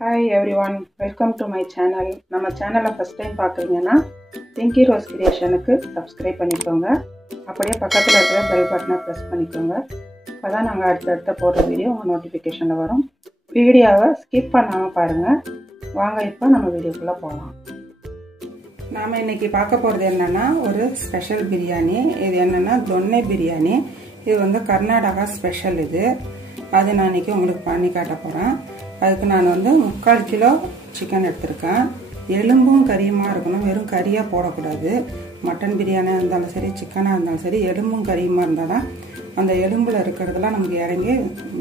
Hi everyone, welcome to my channel. நம்ம சேனலை first time பார்க்குறீங்கன்னா பிங்கி ரோஸ் கிரியேஷனுக்கு சப்ஸ்கிரைப் பண்ணிக்கோங்க. அப்படியே பக்கத்தில் இருக்கிற பெல் பட்டனை ப்ரெஸ் பண்ணிக்கோங்க. அப்பதான் நாங்கள் அடுத்தடுத்த போடுற வீடியோ உங்கள் நோட்டிஃபிகேஷனில் வரும். வீடியோவை ஸ்கிப் பண்ணாமல் பாருங்கள். வாங்க இப்போ நம்ம வீடியோக்குள்ளே போகலாம். நாம் இன்றைக்கி பார்க்க போகிறது என்னென்னா ஒரு ஸ்பெஷல் பிரியாணி. இது என்னென்னா தொன்னை பிரியாணி. இது வந்து கர்நாடகா ஸ்பெஷல். அது நான் இன்றைக்கி உங்களுக்கு பண்ணி காட்ட போகிறேன். அதுக்கு நான் வந்து 3/4 கிலோ சிக்கன் எடுத்திருக்கேன். எலும்பும் கறியுமா இருக்கணும், வெறும் கறியாக போடக்கூடாது. மட்டன் பிரியாணியாக இருந்தாலும் சரி, சிக்கனாக இருந்தாலும் சரி, எலும்பும் கறியுமா இருந்தால் தான் அந்த எலும்பில் இருக்கிறதெல்லாம் நமக்கு இறங்கி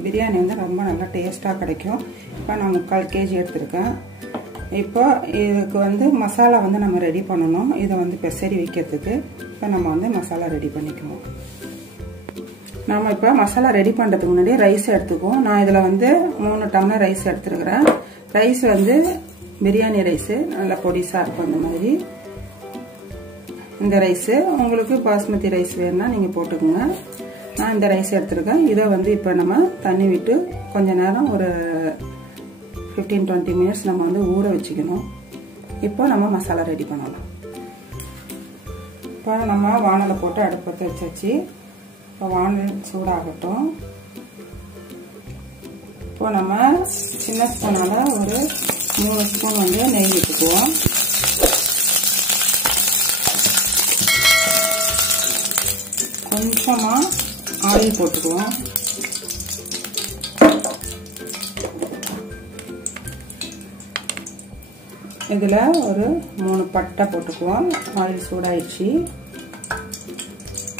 பிரியாணி வந்து ரொம்ப நல்லா டேஸ்ட்டாக கிடைக்கும். இப்போ நான் 3/4 கேஜி எடுத்திருக்கேன். இப்போ இதுக்கு வந்து மசாலா வந்து நம்ம ரெடி பண்ணணும். இதை வந்து பெசரி வைக்கிறதுக்கு இப்போ நம்ம வந்து மசாலா ரெடி பண்ணிக்குவோம். நம்ம இப்போ மசாலா ரெடி பண்ணுறதுக்கு முன்னாடி ரைஸ் எடுத்துக்குவோம். நான் இதில் வந்து 3 டம்ளர் ரைஸ் எடுத்துருக்கிறேன். ரைஸ் வந்து பிரியாணி ரைஸு நல்லா பொடிசாக இருக்கும். இந்த மாதிரி இந்த ரைஸு உங்களுக்கு பாஸ்மதி ரைஸ் வேணும்னா நீங்கள் போட்டுக்கோங்க. நான் இந்த ரைஸ் எடுத்துருக்கேன். இதை வந்து இப்போ நம்ம தண்ணி விட்டு கொஞ்ச நேரம் ஒரு 15-20 மினிட்ஸ் நம்ம வந்து ஊற வச்சுக்கணும். இப்போ நம்ம மசாலா ரெடி பண்ணலாம். இப்போ நம்ம வானலை போட்டு அடுப்பத்தை வச்சாச்சு. இப்போ வானல் சூடாகட்டும். இப்போ நம்ம சின்ன ஸ்பூனால் ஒரு 3 ஸ்பூன் வந்து நெய் விட்டுக்குவோம். கொஞ்சமாக ஆயில் போட்டுக்குவோம். இதில் ஒரு 3 பட்டை போட்டுக்குவோம். ஆயில் சூடாயிடுச்சு.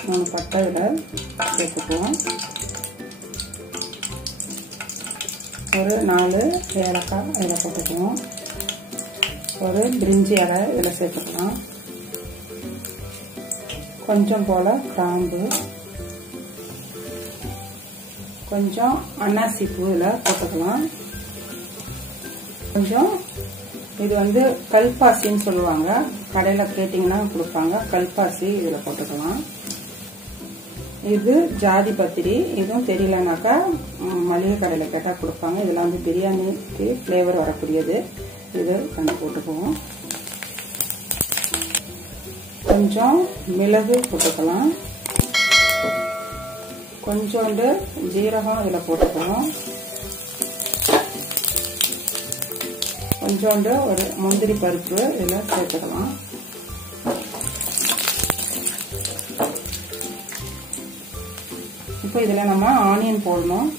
3 பட்டை இதில் சேர்த்துக்குவோம். ஒரு 4 ஏலக்காய் இதில் போட்டுக்குவோம். ஒரு பிரிஞ்சி இலை இதில் சேர்த்துக்கலாம். கொஞ்சம் போல் கிராம்பு, கொஞ்சம் அன்னாசி பூ இதில் போட்டுக்கலாம். கொஞ்சம் இது வந்து கல்பாசின்னு சொல்லுவாங்க, கடையில் கேட்டிங்கன்னா கொடுப்பாங்க. கல்பாசி இதில் போட்டுக்கலாம். இது ஜாதி பத்திரி. இதுவும் தெரியலனாக்கா மளிகை கடையில் கேட்டால் கொடுப்பாங்க. இதில் வந்து பிரியாணிக்கு ஃப்ளேவர் வரக்கூடியது. இது கொஞ்சம் போட்டுக்குவோம். கொஞ்சம் மிளகு போட்டுக்கலாம். கொஞ்சோண்டு ஜீரகம் இதில் போட்டுக்குவோம். கொஞ்சோண்டு ஒரு முந்திரி பருப்பு இதில் சேர்த்துக்கலாம். இப்போ இதில் நம்ம ஆனியன் போடணும்.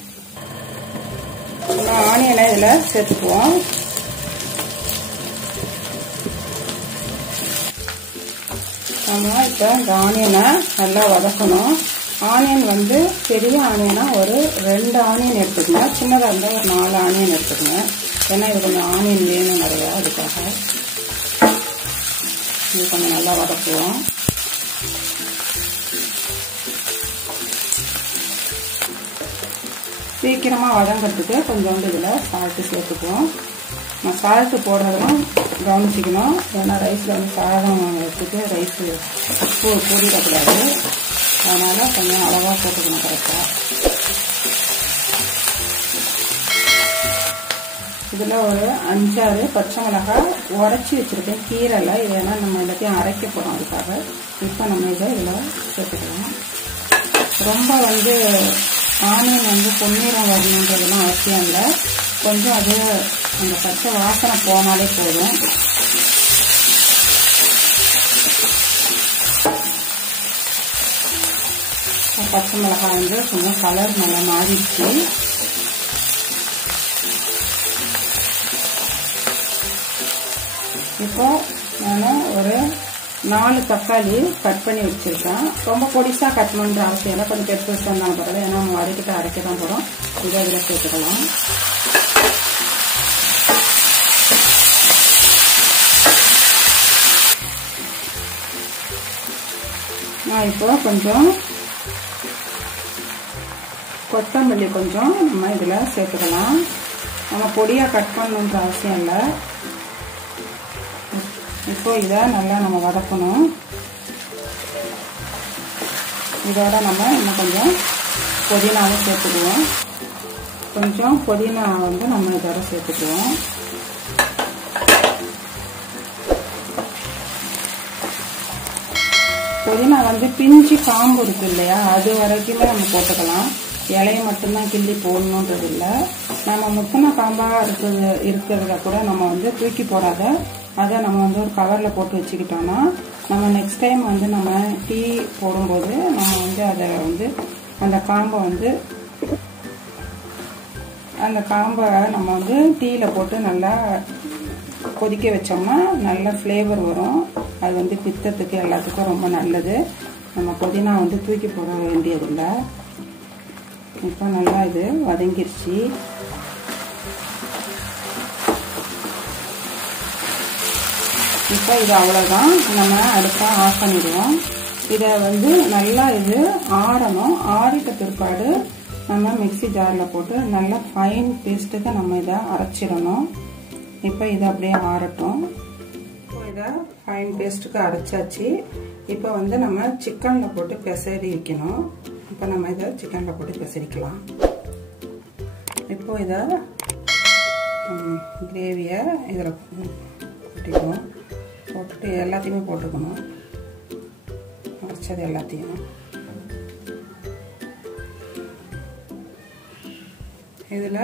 ஆனியனை இதில் சேர்த்துக்குவோம். நம்ம இப்போ இந்த ஆனியனை நல்லா வதக்கணும். ஆனியன் வந்து பெரிய ஆனியனாக ஒரு 2 ஆனியன் எடுத்துக்கோங்க. சின்னதாக இருந்தால் ஒரு 4 ஆனியன் எடுத்துக்கோங்க. ஏன்னா இது கொஞ்சம் ஆனியன் வேணும் நிறையா, அதுக்காக இது கொஞ்சம் நல்லா வதக்குவோம். சீக்கிரமாக வதங்கிறதுக்கு கொஞ்சோண்டு இதில் சால்ட்டு சேர்த்துக்குவோம். நான் சால்ட்டு போடுறதெல்லாம் கவனிச்சிக்கணும். ஏன்னா ரைஸில் வந்து சாதம் எடுத்துட்டு ரைஸு உப்பு கூடிடக்கூடாது. அதனால் கொஞ்சம் அளவாக போட்டுக்கணும் கரெக்டாக. இதில் ஒரு 5-6 பச்சை மிளகாய் உடச்சி வச்சுருக்கேன். கீரையில் இது ஏன்னா நம்ம எல்லாத்தையும் அரைக்க போகிறோம். அதுக்காக இப்போ நம்ம இதில் சேர்த்துக்கலாம். ரொம்ப வந்து ஆனியன் வந்து பொன்னிறம் வரணுன்றதுலாம் அவசியம் இல்லை. கொஞ்சம் அது அந்த பச்சை வாசனை போனாலே போதும். பச்சை மிளகாய் வந்து கொஞ்சம் கலர் நல்லா மாறிடுச்சு. இப்போ நான் ஒரு 4 தக்காளி கட் பண்ணி வச்சுருக்கேன். ரொம்ப பொடிசாக கட் பண்ணுற அவசியம் இல்லை. கொஞ்சம் பெருசு பெருசாக இருந்தாலும் பரவாயில்ல. ஏன்னா நம்ம வதக்கிட்டு அரைக்க தான் போகிறோம். இதை இதில் சேர்த்துக்கலாம். நான் இப்போ கொஞ்சம் கொத்தமல்லி கொஞ்சம் நம்ம இதில் சேர்த்துக்கலாம். நம்ம பொடியாக கட் பண்ணணுன்ற அவசியம் இல்லை. இப்போ இதை நல்லா நம்ம வதக்கணும். இதோட நம்ம இன்னும் கொஞ்சம் புதினாவும் சேர்த்துக்குவோம். கொஞ்சம் புதினா வந்து நம்ம இதோட சேர்த்துக்குவோம். புதினா வந்து பிஞ்சு காம்பு இருக்கு இல்லையா, அது வரைக்குமே நம்ம போட்டுக்கலாம். இலையை மட்டும்தான் கிள்ளி போடணுன்றது இல்லை. நம்ம முத்தின காம்பாக இருக்கிறத கூட நம்ம வந்து தூக்கி போடாத அதை நம்ம வந்து ஒரு கவரில் போட்டு வச்சுக்கிட்டோம்னா நம்ம நெக்ஸ்ட் டைம் வந்து நம்ம டீ போடும்போது நம்ம வந்து அதை வந்து அந்த காம்பை நம்ம வந்து டீயில் போட்டு நல்லா கொதிக்க வச்சோம்னா நல்ல ஃப்ளேவர் வரும். அது வந்து பித்தத்துக்கு எல்லாத்துக்கும் ரொம்ப நல்லது. நம்ம புதினா வந்து தூக்கி போட வேண்டியதில்லை. இப்போ நல்லா இது வதங்கிருச்சு. இப்போ இது அவ்வளோதான். நம்ம அடுப்பை ஆஃப் பண்ணிடுவோம். இதை வந்து நல்லா இது ஆறணும். ஆறிட்ட பிற்பாடு நம்ம மிக்ஸி ஜாரில் போட்டு நல்லா ஃபைன் பேஸ்ட்டுக்கு நம்ம இதை அரைச்சிடணும். இப்போ இதை அப்படியே ஆறட்டும். இப்போ இதை ஃபைன் பேஸ்ட்டுக்கு அரைச்சாச்சு. இப்போ வந்து நம்ம சிக்கனில் போட்டு பெசரி வைக்கணும். இப்போ நம்ம இதை சிக்கனில் போட்டு பெசரிக்கலாம். இப்போ இதை கிரேவியை இதில் போட்டுக்கணும். போட்டுட்டு எல்லாத்தையுமே போட்டுக்கணும். அரைச்சது எல்லாத்தையும் இதில்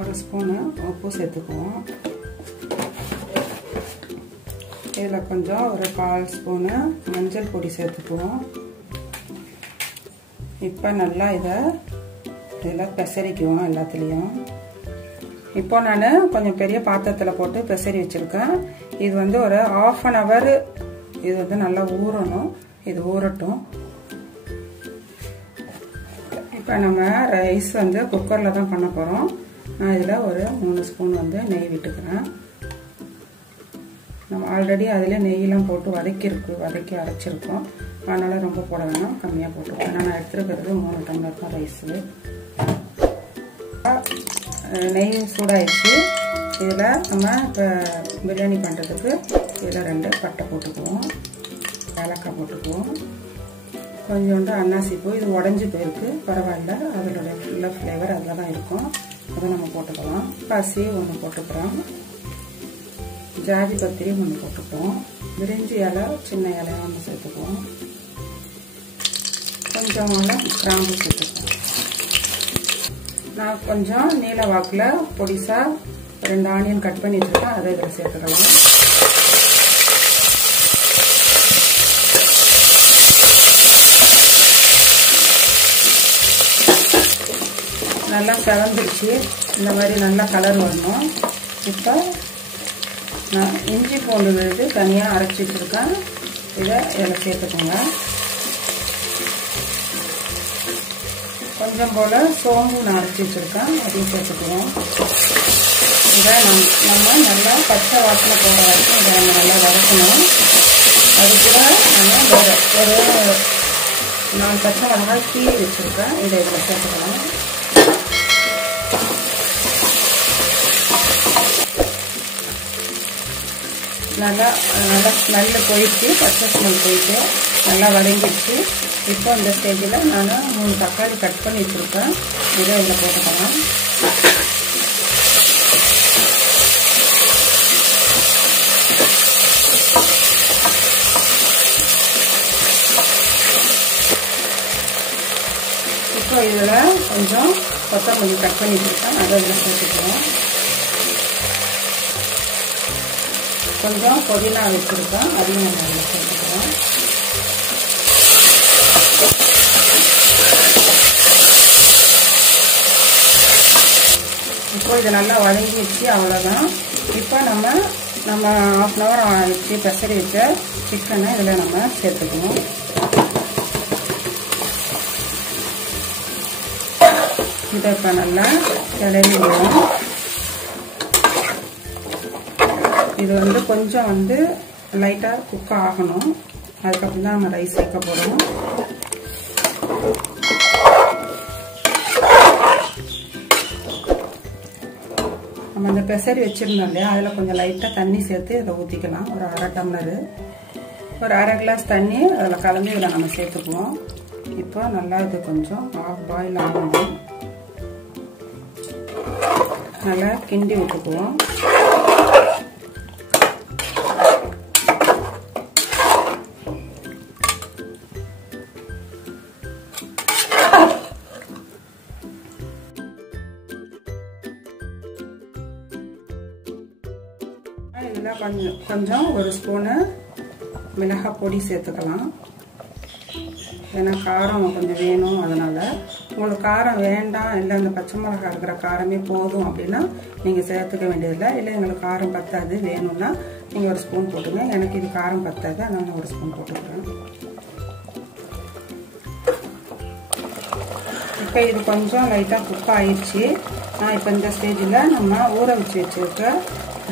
ஒரு ஸ்பூனு உப்பு சேர்த்துக்குவோம். இதில் கொஞ்சம் ஒரு 1/4 ஸ்பூனு மஞ்சள் பொடி சேர்த்துக்குவோம். இப்போ நல்லா இதில் பெசரிக்குவோம் எல்லாத்துலேயும். இப்போ நான் கொஞ்சம் பெரிய பாத்திரத்தில் போட்டு பெசரி வச்சுருக்கேன். இது வந்து ஒரு 1/2 அன் ஹவர் இது வந்து நல்லா ஊறணும். இது ஊறட்டும். இப்போ நம்ம ரைஸ் வந்து குக்கரில் தான் பண்ண போகிறோம். நான் இதில் ஒரு 3 ஸ்பூன் வந்து நெய் விட்டுக்கிறேன். நம்ம ஆல்ரெடி அதில் நெய்யெலாம் போட்டு வதக்கி அரைச்சிருக்கோம். அதனால் ரொம்ப போட வேணாம், கம்மியாக போட்டுருக்கேன். நான் எடுத்துருக்கிறது 3 டம்ளர் தான் ரைஸு. நெய் சூடாயிடுச்சு. இதில் நம்ம இப்போ பிரியாணி பண்ணுறதுக்கு இதில் 2 பட்டை போட்டுக்குவோம், ஏலக்காய் போட்டுக்குவோம், கொஞ்சோண்டு அன்னாசி பூ. இது உடஞ்சி போயிருக்கு, பரவாயில்ல, அதோட ஃபுல்லாக ஃப்ளேவர் அதில் தான் இருக்கும். அதை நம்ம போட்டுக்கலாம். பசி 1 போட்டுக்கிறோம், ஜாதி பத்திரி 1 போட்டுக்குவோம், பிரிஞ்சி இலை சின்ன இலையை 1 சேர்த்துக்குவோம், கொஞ்சம் கிராம்பு சேர்த்துக்குவோம். நான் கொஞ்சம் நீல வாக்கில் பொடிசாக 2 ஆனியன் கட் பண்ணி வச்சுருக்கேன். அதை இதில் சேர்த்துக்கலாம். நல்லா செவந்துருச்சு. இந்த மாதிரி நல்லா கலர் வரணும். இப்போ நான் இஞ்சி பூண்டு விழுது தனியாக அரைச்சி வச்சுருக்கேன். இதை இதில் சேர்த்துக்கோங்க. கொஞ்சம் போல் சோம்பு நான் அரைச்சி வச்சுருக்கேன், அதையும் சேர்த்துக்குவோம். இதை நம்ம நல்லா பச்சை வாசனை போட வரைக்கும் இதை நம்ம நல்லா வதக்கணும். அது கூட நம்ம ஒரு 4 பச்சை மிளகாய் கீழே வச்சுருக்கேன். இதை இதில் சேர்த்துக்கலாம். நல்லா ஸ்மெல்லு போயிடுச்சு, பச்சை ஸ்மெல் போயிட்டு நல்லா வதங்கிடுச்சு. இப்போ இந்த ஸ்டேஜில் நான் 3 தக்காளி கட் பண்ணி வச்சுருக்கேன். இதை இதில் போட்டுக்கலாம். இப்போ இதில் கொஞ்சம் கொத்தமல்லி கட் பண்ணி வச்சுருக்கேன். அதை இதில் சேர்த்துக்குவோம். கொஞ்சம் புதினா வச்சுருக்கேன், அதையும் நம்ம அதில் சேர்த்துக்குவோம். இப்போ இது நல்லா வதங்கிடுச்சு, அவ்வளோதான். இப்போ நம்ம 1/2 அன் ஹவர் ஆகிடுச்சு பெசரி வச்ச சிக்கனை இதில் நம்ம சேர்த்துக்கணும். இதை இப்போ நல்லா கிளறி விடுவோம். இது வந்து கொஞ்சம் வந்து லைட்டாக குக் ஆகணும். அதுக்கப்புறம் தான் நம்ம ரைஸ் சேர்க்க போகிறோம். நம்ம இந்த பெசரி வச்சுருந்தோம் இல்லையா, அதில் கொஞ்சம் லைட்டாக தண்ணி சேர்த்து இதை ஊற்றிக்கலாம். ஒரு 1/2 டம்ளரு, ஒரு 1/2 கிளாஸ் தண்ணி அதில் கலந்து இதில் நம்ம சேர்த்துக்குவோம். இப்போ நல்லா இது கொஞ்சம் ஹாஃப் பாயில் ஆகணும். நல்லா கிண்டி விட்டுக்குவோம். இதில் கொஞ்சம் ஒரு ஸ்பூனு மிளகாய் பொடி சேர்த்துக்கலாம். ஏன்னா காரம் கொஞ்சம் வேணும், அதனால். உங்களுக்கு காரம் வேண்டாம், இல்லை அந்த பச்சை மிளகாய் இருக்கிற காரமே போதும் அப்படின்னா நீங்கள் சேர்த்துக்க வேண்டியதில்லை. இல்லை எங்களுக்கு காரம் பத்தாது வேணும்னா நீங்கள் ஒரு ஸ்பூன் போட்டுங்க. எனக்கு இது காரம் பத்தாது, அதனால் நான் ஒரு ஸ்பூன் போட்டுக்கிறேன். இப்போ இது கொஞ்சம் லைட்டாக குக் ஆயிடுச்சு. நான் இப்போ இந்த ஸ்டேஜில் நம்ம ஊற வச்சு வச்சுருக்க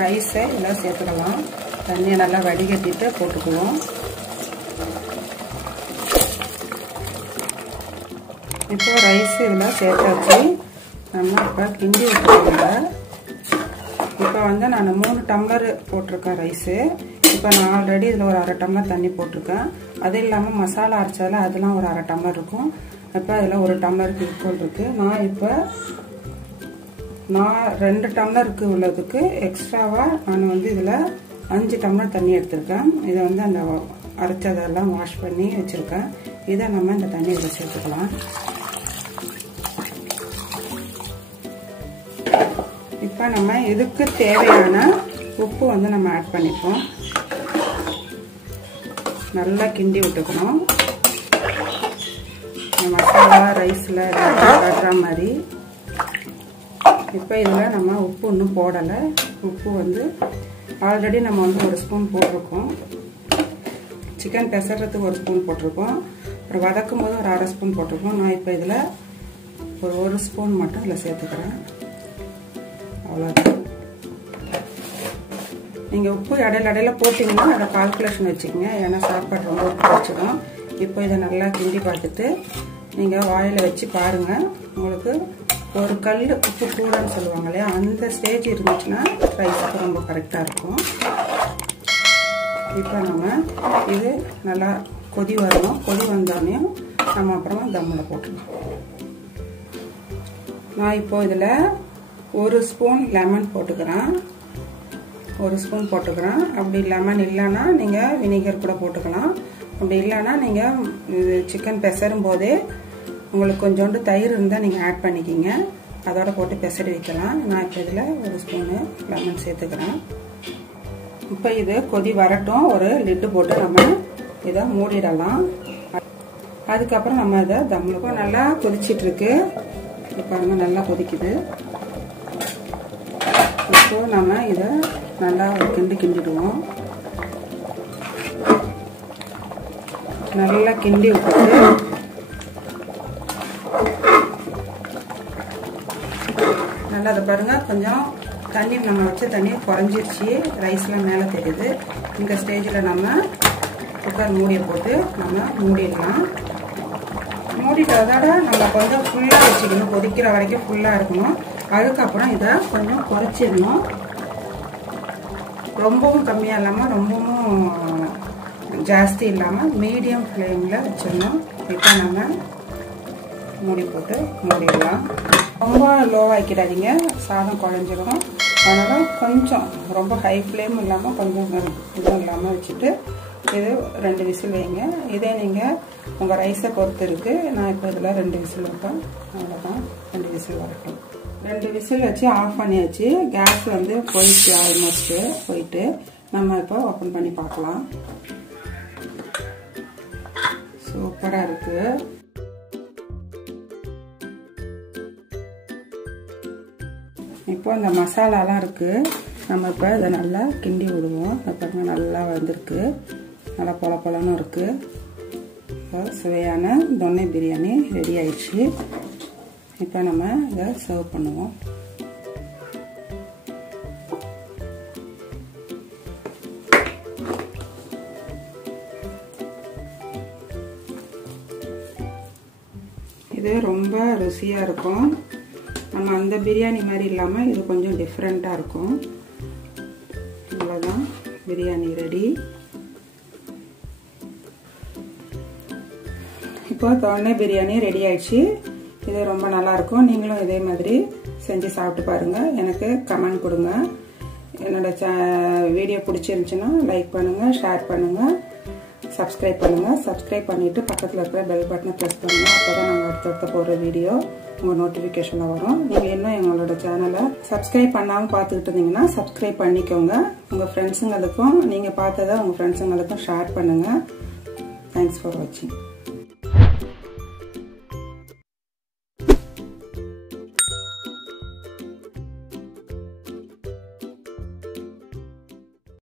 ரைஸை இதெல்லாம் சேர்த்துக்கலாம். தண்ணியை நல்லா வடிகட்டிட்டு போட்டுக்குவோம். இப்போ ரைஸ் இதெல்லாம் சேர்த்தாச்சு. நம்ம இப்போ கிண்டி விட்டுருக்கோங்க. இப்போ வந்து நான் 3 டம்ளர் போட்டிருக்கேன் ரைஸு. இப்போ நான் ஆல்ரெடி இதில் ஒரு 1/2 டம்ளர் தண்ணி போட்டிருக்கேன். அது இல்லாமல் மசாலா அரைச்சால அதெல்லாம் ஒரு 1/2 டம்ளர் இருக்கும். இப்போ அதில் 1 டம்ளருக்கு ஈக்குவல் இருக்குது. நான் 2 டம்ளருக்கு உள்ளதுக்கு எக்ஸ்ட்ராவாக நான் வந்து இதில் 5 டம்ளர் தண்ணி எடுத்திருக்கேன். இதை வந்து அந்த அரைச்சதெல்லாம் வாஷ் பண்ணி வச்சுருக்கேன். இதை நம்ம இந்த தண்ணி இதில் சேர்த்துக்கலாம். இப்போ நம்ம இதுக்கு தேவையான உப்பு வந்து நம்ம ஆட் பண்ணிப்போம். நல்லா கிண்டி விட்டுக்கணும். மசாலா ரைஸில் கட்டுற மாதிரி. இப்போ இதில் நம்ம உப்பு இன்னும் போடலை. உப்பு வந்து ஆல்ரெடி நம்ம வந்து 1 ஸ்பூன் போட்டிருக்கோம். சிக்கன் பெசறதுக்கு 1 ஸ்பூன் போட்டிருக்கோம். அப்புறம் வதக்கும் போது ஒரு 1/2 ஸ்பூன் போட்டிருக்கோம். நான் இப்போ இதில் ஒரு 1 ஸ்பூன் மட்டும் இதில் சேர்த்துக்கிறேன். அவ்வளோதான். நீங்கள் உப்பு இடையில போட்டிங்கன்னா அதை கால்குலேஷன் வச்சுக்கோங்க. ஏன்னா சாப்பாடு ரொம்ப உப்பு வச்சிடும். இப்போ இதை நல்லா கிண்டி பார்த்துட்டு நீங்கள் வாயில் வச்சு பாருங்கள். உங்களுக்கு ஒரு கல் உப்பு கூடன்னு சொல்லுவாங்க இல்லையா, அந்த ஸ்டேஜ் இருந்துச்சுன்னா ரைஸுக்கு ரொம்ப கரெக்டாக இருக்கும். இப்போ நம்ம இது நல்லா கொதி வரணும். கொதி வந்தோடனே நம்ம அப்புறமா தம்மில் போட்டுக்கலாம். நான் இப்போ இதில் 1 ஸ்பூன் லெமன் போட்டுக்கிறேன். 1 ஸ்பூன் போட்டுக்கிறேன். அப்படி லெமன் இல்லைன்னா நீங்கள் வினிகர் கூட போட்டுக்கலாம். அப்படி இல்லைன்னா நீங்கள் இது சிக்கன் பெசரும் போதே உங்களுக்கு கொஞ்சோண்டு தயிர் இருந்தால் நீங்கள் ஆட் பண்ணிக்கிங்க. அதோட போட்டு பெசடி வைக்கலாம். நான் இப்போ இதில் 1 ஸ்பூனு லெமன் சேர்த்துக்கிறேன். இப்போ இது கொதி வரட்டும். ஒரு லிட்டு போட்டு நம்ம இதை மூடிடலாம். அதுக்கப்புறம் நம்ம இதை தம்மில் நல்லா கொதிச்சிட்ருக்கு. இப்போ பாருங்கள் நல்லா கொதிக்குது. இப்போ நம்ம இதை நல்லா கிண்டிடுவோம். நல்லா கிண்டி விட்டுட்டு நல்லா அதை பாருங்கள் கொஞ்சம் தண்ணி நம்ம வச்ச தண்ணி குறைஞ்சிருச்சு. ரைஸ்லாம் மேலே தெரியுது. இந்த ஸ்டேஜில் நம்ம குக்கர் மூடியை போட்டு நம்ம மூடிடலாம். மூடிட்டதோட நம்ம கொஞ்சம் ஃபுல்லாக வச்சுக்கணும். கொதிக்கிற வரைக்கும் ஃபுல்லாக இருக்கணும். அதுக்கப்புறம் இதை கொஞ்சம் குறைச்சிடணும். ரொம்பவும் கம்மியாக இல்லாமல் ரொம்பவும் ஜாஸ்தி இல்லாமல் மீடியம் ஃப்ளேமில் வச்சிடணும். இப்போ நம்ம மூடி போட்டு மூடிடலாம். ரொம்ப லோவாக்கிடாதீங்க, சாதம் குழஞ்சிடும். அதனால் கொஞ்சம் ரொம்ப ஹை ஃப்ளேம் இல்லாமல் கொஞ்சம் இதுவும் இல்லாமல் வச்சுட்டு இது 2 விசில் வைங்க. இதே நீங்கள் உங்கள் ரைஸை பொறுத்து இருக்குது. நான் இப்போ இதில் 2 விசில் வைப்பேன். அவ்வளோதான், 2 விசில் வரட்டும். 2 விசில் வச்சு ஆஃப் பண்ணியாச்சு. கேஸ் வந்து போயிடுச்சு, ஆல்மோஸ்ட்டு போயிட்டு. நம்ம இப்போ ஓப்பன் பண்ணி பார்க்கலாம். சூப்பராக இருக்குது. இப்போ இந்த மசாலாலாம் இருக்குது. நம்ம இப்போ இதை நல்லா கிண்டி விடுவோம். பாருங்க நல்லா வந்திருக்கு. நல்லா பொல பொலன்னு இருக்குது. இப்போ சுவையான தொன்னை பிரியாணி ரெடி ஆயிடுச்சு. இப்போ நம்ம இதை சர்வ் பண்ணுவோம். இது ரொம்ப ருசியாக இருக்கும். நம்ம அந்த பிரியாணி மாதிரி இல்லாமல் இது கொஞ்சம் டிஃப்ரெண்ட்டாக இருக்கும். அவ்வளோதான், பிரியாணி ரெடி. இப்போ தொன்னை பிரியாணி ரெடி ஆயிடுச்சு. இது ரொம்ப நல்லாயிருக்கும். நீங்களும் இதே மாதிரி செஞ்சு சாப்பிட்டு பாருங்கள். எனக்கு கமெண்ட் கொடுங்க. என்னோட வீடியோ பிடிச்சிருந்துச்சுன்னா லைக் பண்ணுங்கள், ஷேர் பண்ணுங்கள், சப்ஸ்கிரைப் பண்ணுங்கள். சப்ஸ்கிரைப் பண்ணிவிட்டு பக்கத்தில் இருக்கிற பெல் பட்டனை ப்ரெஸ் பண்ணுங்கள். அப்போ தான் நாங்கள் அடுத்தடுத்த போகிற வீடியோ உங்கள் நோட்டிஃபிகேஷனில் வரும். நீங்கள் இன்னும் எங்களோட சேனலை சப்ஸ்கிரைப் பண்ணாமல் பார்த்துக்கிட்டு இருந்தீங்கன்னா சப்ஸ்கிரைப் பண்ணிக்கோங்க. உங்கள் ஃப்ரெண்ட்ஸுங்களுக்கும் நீங்கள் பார்த்ததை உங்கள் ஃப்ரெண்ட்ஸுங்களுக்கும் ஷேர் பண்ணுங்கள். தேங்க்ஸ் ஃபார் வாட்சிங்.